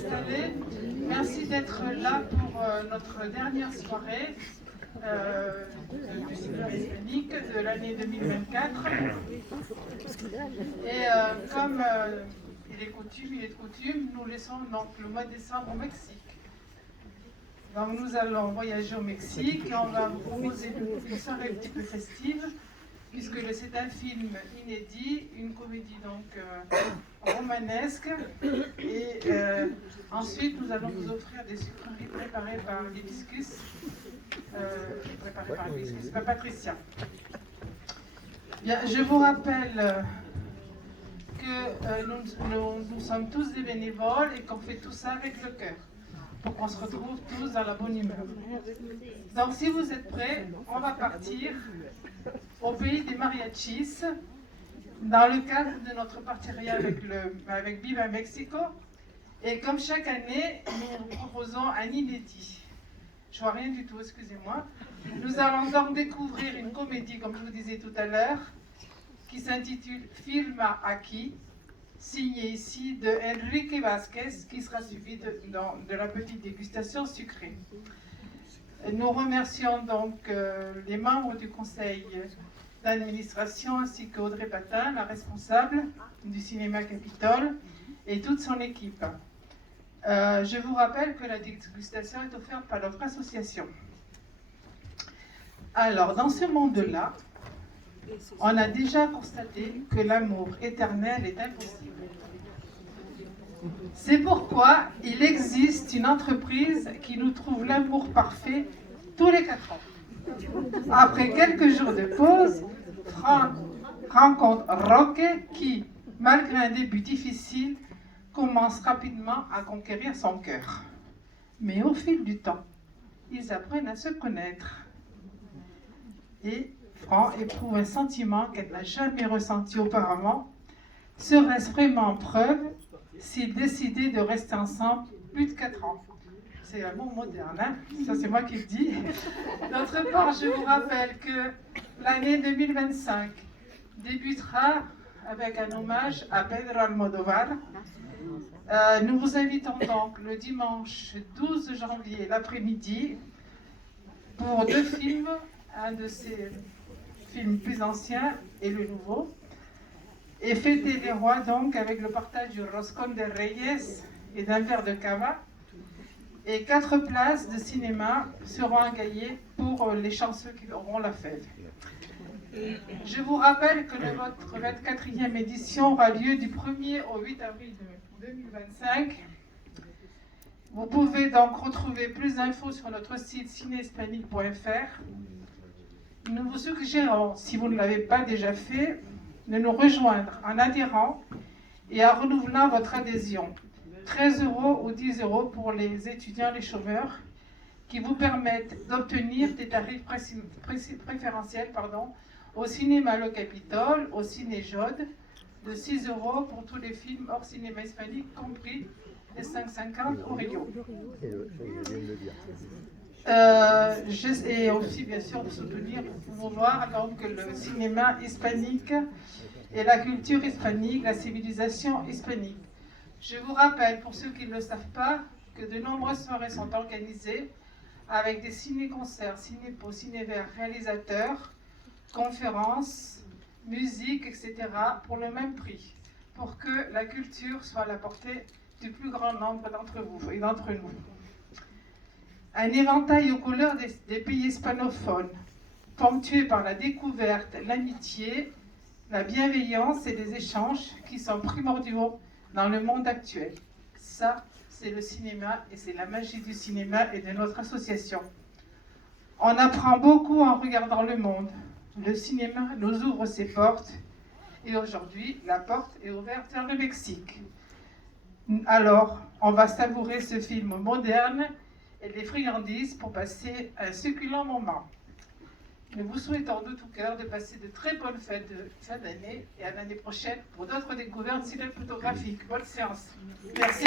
s'installer. Merci d'être là pour notre dernière soirée du cinéma hispanique de l'année 2024. Et comme il est de coutume, nous laissons donc le mois de décembre au Mexique. Donc nous allons voyager au Mexique et on va vous proposer une soirée un petit peu festive, puisque c'est un film inédit, une comédie donc romanesque. Et ensuite, nous allons vous offrir des sucreries préparées par l'Hibiscus, par Patricia. Bien, je vous rappelle que nous sommes tous des bénévoles et qu'on fait tout ça avec le cœur, pour qu'on se retrouve tous dans la bonne humeur. Donc, si vous êtes prêts, on va partir au pays des mariachis, dans le cadre de notre partenariat avec Viva Mexico. Et comme chaque année, nous proposons un inédit. Je vois rien du tout, excusez-moi. Nous allons donc découvrir une comédie, comme je vous disais tout à l'heure, qui s'intitule Firma Aquí, signée ici de Enrique Vasquez, qui sera suivi de la petite dégustation sucrée. Nous remercions donc les membres du conseil d'administration ainsi qu'Audrey Patin, la responsable du cinéma Capitole, et toute son équipe. Je vous rappelle que la dégustation est offerte par notre association. Alors, dans ce monde-là, on a déjà constaté que l'amour éternel est impossible. C'est pourquoi il existe une entreprise qui nous trouve l'amour parfait tous les 4 ans. Après quelques jours de pause, Franck rencontre Roque qui, malgré un début difficile, commence rapidement à conquérir son cœur. Mais au fil du temps, ils apprennent à se connaître. Et Franck éprouve un sentiment qu'elle n'a jamais ressenti auparavant. Serait-ce vraiment preuve s'ils décidaient de rester ensemble plus de 4 ans? C'est un mot moderne, hein? Ça c'est moi qui le dis. D'autre part, je vous rappelle que l'année 2025 débutera avec un hommage à Pedro Almodóvar. Nous vous invitons donc le dimanche 12 janvier l'après-midi pour 2 films, un de ses films plus anciens et le nouveau, et fêter les rois donc avec le partage du Roscón de Reyes et d'un verre de cava. Et 4 places de cinéma seront engagées pour les chanceux qui auront la fête. Je vous rappelle que votre 24e édition aura lieu du 1er au 8 avril 2025. Vous pouvez donc retrouver plus d'infos sur notre site cinéhispanique.fr. Nous vous suggérons, si vous ne l'avez pas déjà fait, de nous rejoindre en adhérant et en renouvelant votre adhésion. 13 € ou 10 € pour les étudiants, les chômeurs, qui vous permettent d'obtenir des tarifs préférentiels au cinéma Le Capitole, au Ciné Jode, de 6 € pour tous les films hors cinéma hispanique, compris les 5,50 au Rio. Et aussi, bien sûr, de soutenir, pour promouvoir donc le cinéma hispanique et la culture hispanique, la civilisation hispanique. Je vous rappelle, pour ceux qui ne le savent pas, que de nombreuses soirées sont organisées avec des ciné-concerts, ciné-pos, ciné-verts, réalisateurs, conférences, musique, etc. pour le même prix, pour que la culture soit à la portée du plus grand nombre d'entre vous et d'entre nous. Un éventail aux couleurs des pays hispanophones, ponctué par la découverte, l'amitié, la bienveillance et les échanges qui sont primordiaux dans le monde actuel. Ça, c'est le cinéma et c'est la magie du cinéma et de notre association. On apprend beaucoup en regardant le monde. Le cinéma nous ouvre ses portes et aujourd'hui, la porte est ouverte vers le Mexique. Alors, on va savourer ce film moderne et les friandises pour passer un succulent moment. Nous vous souhaitons de tout cœur de passer de très bonnes fêtes de fin d'année et à l'année prochaine pour d'autres découvertes cinématographiques. Bonne séance. Merci.